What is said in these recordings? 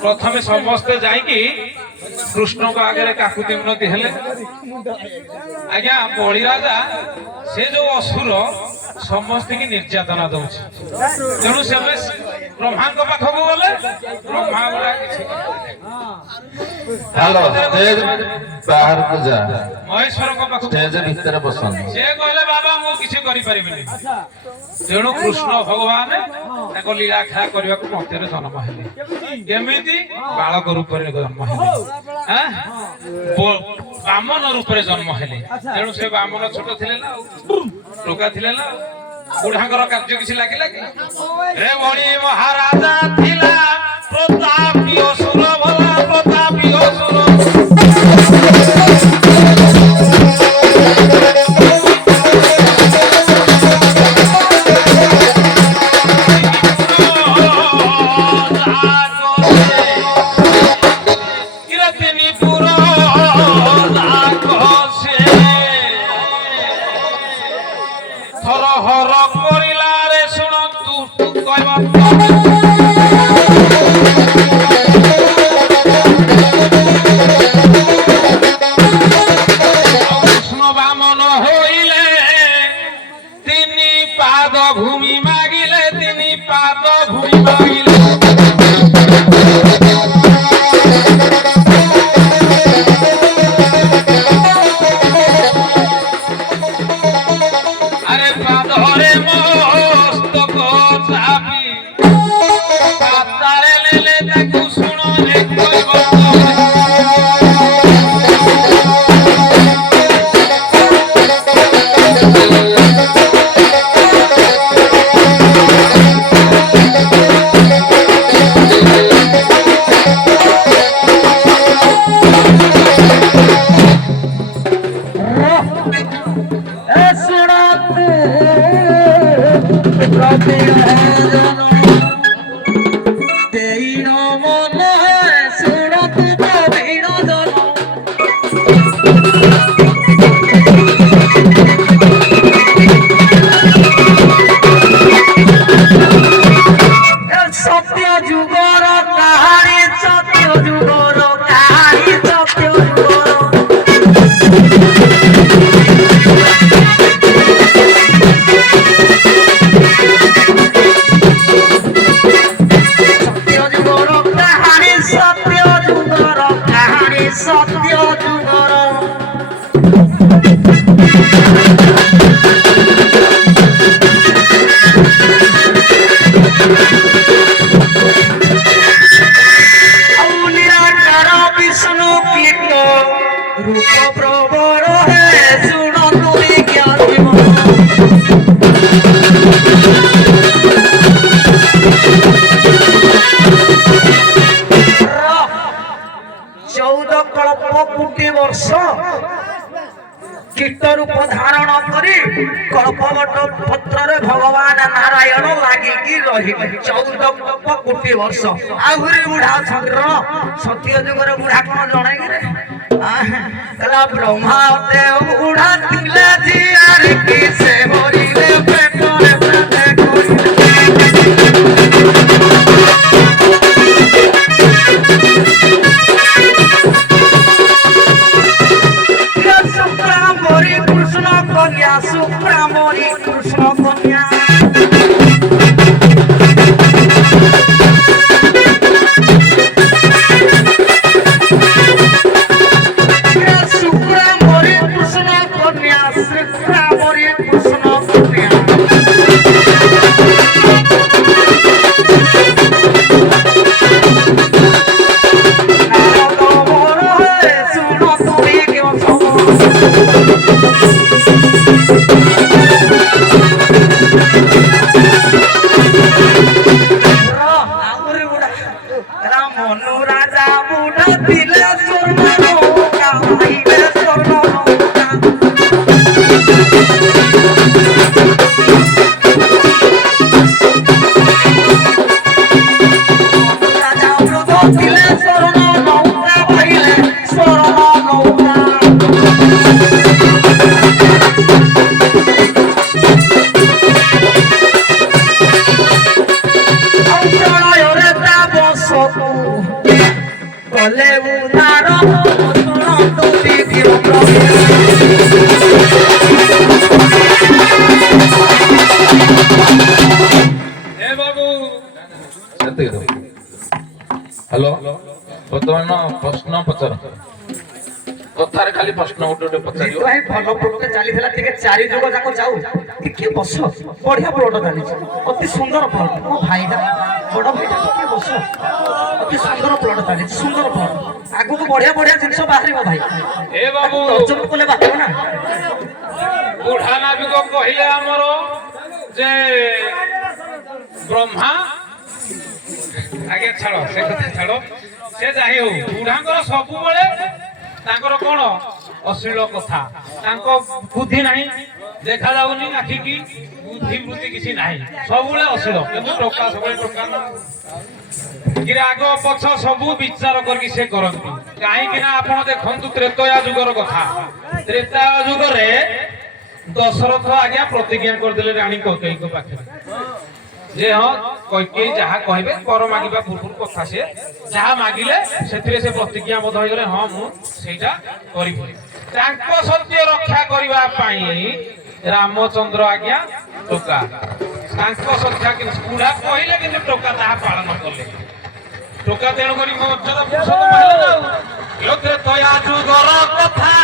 प्रथम समस्ते जाइकी कृष्ण को आगे काकुति मिनती हेले आज्ञा बलि राजा से जो असुर समस्त की निर्यातना दौर तेणु से ब्रह्मा पाखक गले ब्रह्मा बाहर को जा महेश्वर भीतर बसन से कहले बाबा मु किछि करि परिबिनी तेणु कृष्ण भगवान ताको लीला खेला करबा को मतेरे जन्म हेले केमिति बालक रूप रे जन्म हेले हां बामन रूप रे जन्म हेले तेणु से बामन छोट थिले ना टोका थिले ना बुढ़ांकर कार्य किछि लागिला कि रे बणी महाराजा थिला प्रतापी असुर भला प्रतापी असुर कीट रूप धारण करी कल्पवट पत्र भगवान नारायण लागिकी रही 14 कोटी वर्ष आहुरी बुढ़ा चंद्र सत्य जुगर बुढ़ा कौन जणे कला ब्रह्मा देव बुढ़ा तिले जियार की से भरिले पेटरे पेटे सुप्रामोरी कृष्ण कन्या सुप्रामोरी कृष्ण कन्या सुप्रामोरी कृष्ण कन्या କଲେ ଉଦ୍ଧାର ଶୁଣନ୍ତୁ ଦିବ୍ୟ ପ୍ରଭୁ ଏ ବାବୁ ହ୍ୟାଲୋ ବର୍ତ୍ତମାନ ପ୍ରଶ୍ନ ପଚାର କଥାରେ ଖାଲି ପ୍ରଶ୍ନ ଗୋଟେ ଗୋଟେ ପଚାରିବ ଭାଇ ଭଲ ପ୍ରୋଟ ଚାଲିଥିଲା ଟିକେ 4 ଯୁଗ ଯାକ ଯାଉ ଟିକେ ବସ ବଢିଆ ପ୍ରୋଟ ଚାଲିଛି ଅତି ସୁନ୍ଦର ପ୍ରୋଟ ମୋ ଭାଇଟା ବଡ ଭାଇଟା ଟିକେ ବସ ଅତି ସୁନ୍ଦର ପ୍ରୋଟ ଚାଲିଛି ସୁନ୍ଦର ପ୍ରୋଟ ଆଗକୁ ବଢିଆ ବଢିଆ ଜିନିଷ ବାହାରିବ ଭାଇ ଏ ବାବୁ ତର୍ଜମା କଲେ ବାହାରିବ ନା ବୁଢା ନାବିକ କହିଲେ ଆମର ଯେ ବ୍ରହ୍ମା ଆଜ୍ଞା ଛାଡ ସେ କଥା ଛାଡ ସେ ଯାଇ ହଉ ବୁଢାଙ୍କର ସବୁବେଳେ ତାଙ୍କର କଣ ଅଶ୍ଳୀଳ କଥା ତାଙ୍କ ବୁଦ୍ଧି ନାହିଁ ଦେଖାଯାଉନି ଆଖିକି ବୁଦ୍ଧି ବୃତ୍ତି କିଛି ନାହିଁ ସବୁବେଳେ ଅଶ୍ଳୀଳ କିନ୍ତୁ ଟୋକା ସବୁବେଳେ ଟୋକା ଆଗ ପଛ ସବୁ ବିଚାର କରିକି ସେ କରନ୍ତି କାହିଁକି ନା ଆପଣ ଦେଖନ୍ତୁ ତ୍ରେତୟା ଯୁଗର କଥା ତ୍ରେତୟା ଯୁଗରେ ଦଶରଥ ଆଜ୍ଞା ପ୍ରତିଜ୍ଞା କରିଦେଲେ ରାଣୀ କୈକେୟୀଙ୍କ ପାଖରେ ଯେ ହଁ କୈକେୟୀ ଯାହା କହିବେ କର ମାଗିବା ପୂର୍ବରୁ କଥା ସେ ଯାହା ମାଗିଲେ ସେଥିରେ ସେ ପ୍ରତିଜ୍ଞାବଦ୍ଧ ହେଇଗଲେ ହଁ ମୁଁ ସେଇଟା କରିବି ତାଙ୍କ ସତ୍ୟ ରକ୍ଷା କରିବା ପାଇଁ ରାମଚନ୍ଦ୍ର ଆଜ୍ଞା ଟୋକା ତାଙ୍କ ସତ୍ୟ ବୁଢା କହିଲେ କିନ୍ତୁ ଟୋକା ତାହା ପାଳନ କଲେ ଟୋକା ତେଣୁ କରି ମର୍ଯ୍ୟାଦା ପୁରୁଷୋତ୍ତମ ହେଲେ ନା ଆଉ ତ୍ରେତୟା ଯୁଗର କଥା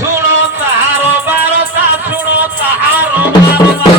ଶୁଣ ତାହାର ବାରତା ଶୁଣ ତାହାର ବାରତା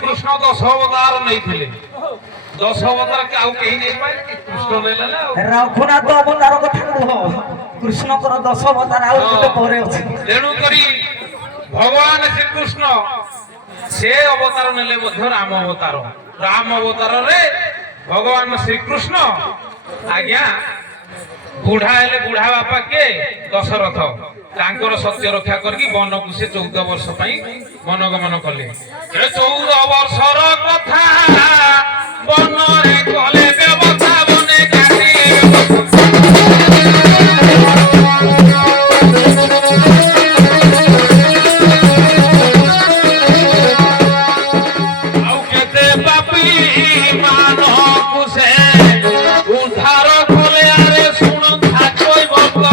কৃষ্ণ 10 অবতার নেইଥିଲେ 10 অবতার কেউ কেই নেই পাই কৃষ্ণ নেলে না রঘুনাথ অবতার কথা কুহ কৃষ্ণଙ୍କର 10 অবতার ଆଉ ଗୋଟେ ପରେ ଅଛି তেଣু করি ভগবান শ্রীকৃষ্ণ সে অবতার নেলে মধ্য রাম অবতারে ভগবান শ্রীকৃষ্ণ আজ্ঞা বুঢ়া হেলে বুঢ়া বাপা কে দশরথ ତାଙ୍କର ସତ୍ୟ ରକ୍ଷା କରିକି ବନକୁ ସେ 14 ବର୍ଷ ପାଇଁ ମନଗମନ କଲେ 14 ବର୍ଷର କଥା ବନରେ କଲେ ବ୍ୟବସ୍ଥା ବନେ ଆଉ କେତେ ପାପୀ ମାନକୁ ସେ ଉଦ୍ଧାର କଲେ ଆରେ ଶୁଣ ଥାକଇ ଭକ୍ତ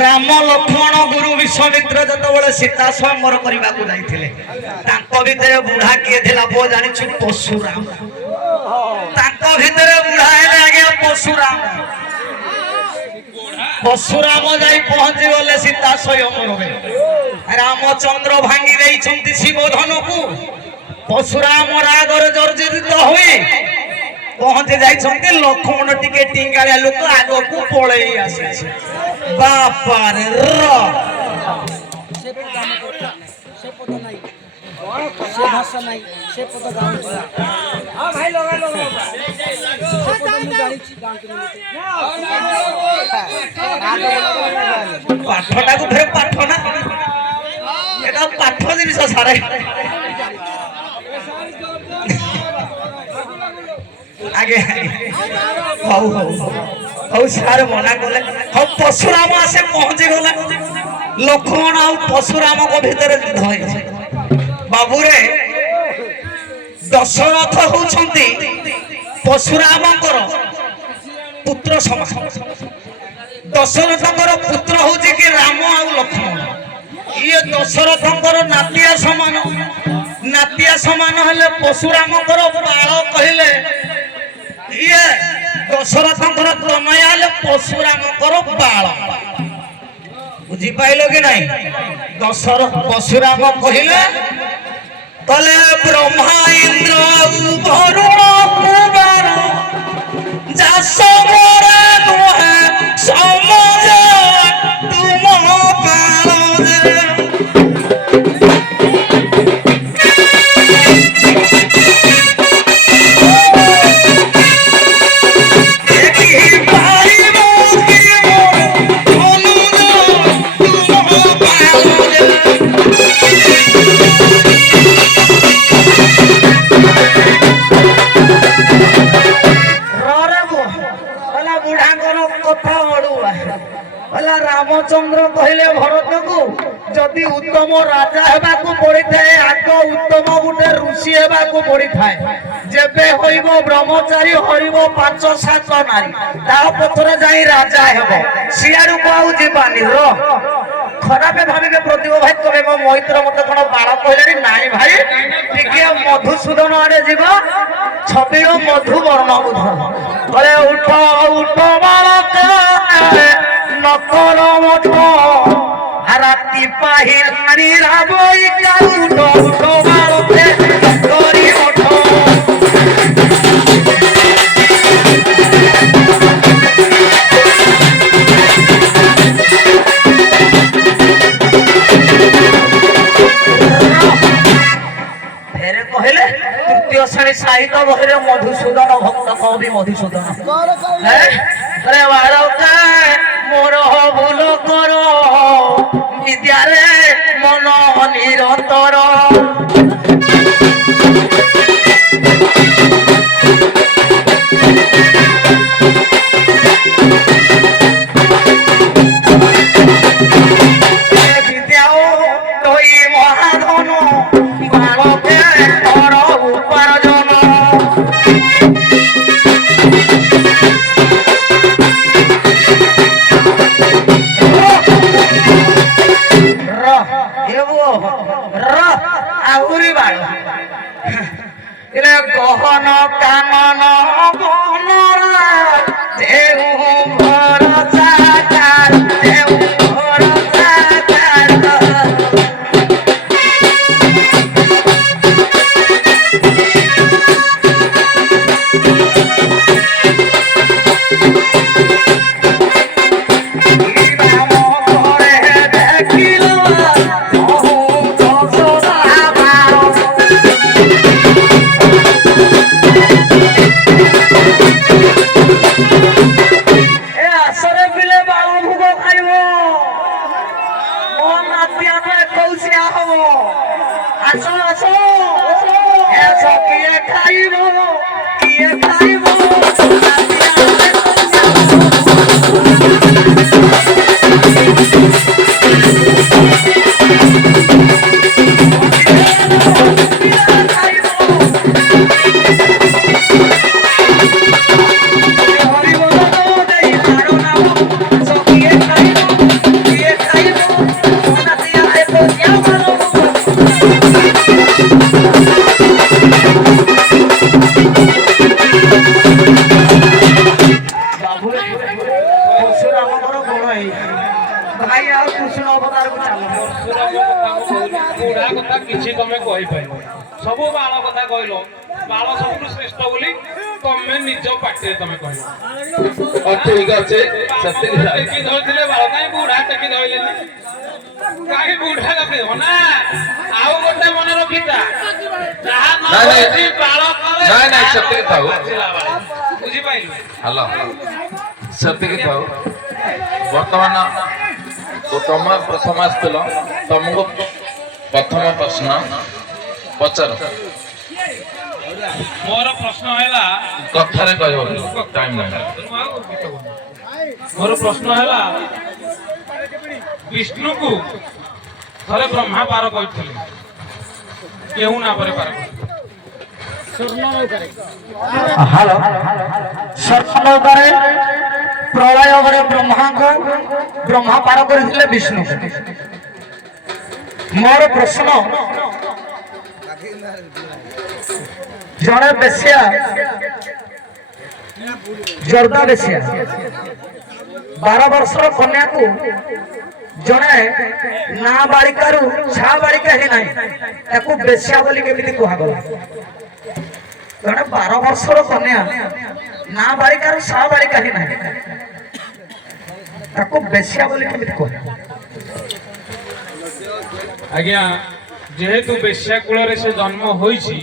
राम लक्ष्मण गुरु विश्वामित्र जतबेले सीता स्वयंवर करबाकू जाइथिले तांको भितरे बुढ़ा किए थिला पो जानि छु परशुराम तांको भितरे बुढ़ा हेले आगे परशुराम जाई पहुंची गले सीता स्वयंवर में रामचंद्र भांगी देई छंती शिव धनु को परशुराम रागर जर्जरित होई पहुंची जाई छंती लक्ष्मण टिके टिंगाळिया लोक आगो को पळेई आसी बापा रे से पद नहीं से भाषा नहीं से पद गाँव हाँ भाई लगा से पद मु जानी गाँव के पाठटा को फेर पाठ ना एटा पाठ जिनिस सारे आगे हौ सारे मना कले हौ परशुराम आसे पहुंची गला लक्ष्मण आ परशुराम को भीतर युद्ध होय बाबू रे दशरथ होउछंती परशुराम पुत्र समान ଦଶରଥଙ୍କର ପୁତ୍ର ହଉଛି କି ରାମ ଆଉ ଲକ୍ଷ୍ମଣ। ଇଏ ଦଶରଥଙ୍କର ନାତିଆ ସମାନ। ନାତିଆ ସମାନ ହେଲେ ପଶୁରାମଙ୍କର ବାଳ କହିଲେ ଇଏ ଦଶରଥଙ୍କର ତନୟ ହେଲେ ପଶୁରାମଙ୍କର ବାଳ। ବୁଝିପାଇଲ କି ନାଇଁ? ପଶୁରାମ କହିଲେ ତଲେ ବ୍ରହ୍ମା ଇନ୍ଦ୍ର ବରୁଣ କୁମାର ଯାସ ମୋରା ନୁହେଁ ସମଜ ତୁମ ପାଳରେ। ରାମଚନ୍ଦ୍ର କହିଲେ ଭରତକୁ ଯଦି ଉତ୍ତମ ରାଜା ହେବାକୁ ପଡିଥାଏ ଆଗ ଉତ୍ତମ ଗୋଟେ ଋଷି ହେବାକୁ ପଡିଥାଏ। ଯେବେ ହଇବ ବ୍ରହ୍ମଚାରୀ ହରିବ 5-7 ନାରୀ ତା ପଛରେ ଯାଇ ରାଜା ହେବ। ସିଆଡକୁ ଆଉ ଯିବାନି। ଖରାପ ଭାବିବେ ପ୍ରତିଭ ଭାଇ ତମେ ମୋ ମୈତ୍ର ମତେ କଣ ବାଳ କହିଲେଣି? ନାଇଁ ଭାଇ ଟିକେ ମଧୁସୂଦନ ଆଡେ ଯିବ। ଛବିଳ ମଧୁ ବର୍ଣ୍ଣ ବୁଧ କହିଲେ ଉଠ ଉଠ ବାଳକ নকর মঠ রাতি পাহিলানি রাবই কাউট উঠবারতে করি ওঠ। ফেরে কহিলে তৃতীয় শ্রেণী সাহিত্য বহিরে মধুসূদন ভক্ত কবি মধুসূদন রে বালকা মোর ভুল কর বিদ্যারে মন নিরন্তর। বিদ্যাও তৈ মহাধন বালকে কর উপার্জন। আহুরি বাড় গহন কানন বনরা দেউ ভরসা কার দেউ ভরসা কার। କିଛି ତମେ କହିପାରିବ ସବୁ ବାଳ କଥା କହିଲ। ବାଳ ସବୁଠୁ ଶ୍ରେଷ୍ଠ ବୋଲି ତମେ ନିଜ ପାଟିରେ ତମେ କହିଲ। ଠିକ ଅଛି ସେତିକି ଟେକି ଧରିଥିଲେ ବାଳ କାହିଁ ବୁଢା ଟେକି ଧରିଲେନି? କାହିଁ ବୁଢା ରଖିଦେବ ନା ଆଉ ଗୋଟେ ମନେ ରଖିଥା ଯାହା ବାଳ ନାଇଁ ନାଇଁ ସେତିକି ଥାଉ। ବୁଝିପାରିଲୁ? ହ୍ୟାଲୋ ସେତିକି ଥାଉ। ବର୍ତ୍ତମାନ ତମେ ପ୍ରଥମ ଆସିଥିଲ ତମକୁ ପ୍ରଥମ ପ୍ରଶ୍ନ ପଚାର। ମୋର ପ୍ରଶ୍ନ ହେଲା କଥାରେ କହିବ ଟାଇମ୍ ନାହିଁ। ମୋର ପ୍ରଶ୍ନ ହେଲା ବିଷ୍ଣୁକୁ ଥରେ ବ୍ରହ୍ମା ପାର କରିଥିଲେ କେଉଁ ନାମରେ ପାର କରିଥିଲେ? ପ୍ରଳୟ ଘରେ ବ୍ରହ୍ମାଙ୍କୁ ବ୍ରହ୍ମା ପାର କରିଥିଲେ ବିଷ୍ଣୁ। ମୋର ପ୍ରଶ୍ନ, ଜଣେ ବେଶ୍ୟା ଜର୍ଦା ବେଶ୍ୟା 12 ବର୍ଷର କନ୍ୟାକୁ ଜଣେ ନାବାଳିକାରୁ ଛାବାଳିକା ହିଁ ନାହିଁ ତାକୁ ବେଶ୍ୟା ବୋଲି କେମିତି କୁହାଗଲା? ଜଣେ 12 ବର୍ଷର କନ୍ୟା ନାବାଳିକାରୁ ଛାବାଳିକା ହିଁ ନାହିଁ ତାକୁ ବେଶ୍ୟା ବୋଲି କେମିତି କୁହାଗଲା? ଆଜ୍ଞା, ଯେହେତୁ ବେଶ୍ୟା କୂଳରେ ସେ ଜନ୍ମ ହୋଇଛି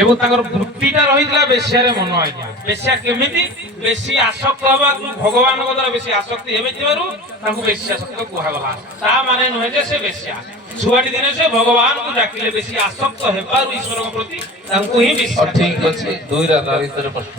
ଏବଂ ତାଙ୍କର ବୃତ୍ତିଟା ରହିଥିଲା ବେଶ୍ୟାରେ ମନ। ଆଜ୍ଞା, ବେଶ୍ୟା କେମିତି ବେଶୀ ଆସକ୍ତ ହେବାକୁ ଭଗବାନଙ୍କ ଦ୍ୱାରା ବେଶୀ ଆସକ୍ତି ହେଉଥିବାରୁ ତାଙ୍କୁ ବେଶ୍ୟା ଶବ୍ଦ କୁହାଗଲା। ତା ମାନେ ନୁହେଁ ଯେ ସେ ବେଶ୍ୟା। ଛୁଆଟି ଦିନେ ସେ ଭଗବାନଙ୍କୁ ଡାକିଲେ ବେଶୀ ଆସକ୍ତ ହେବାରୁ ଈଶ୍ୱରଙ୍କ ପ୍ରତି ତାଙ୍କୁ ହିଁ ବେଶ୍ୟା। ଠିକ ଅଛି, ଦୁଇଟା ତା ଭିତରେ ପ୍ରଶ୍ନ।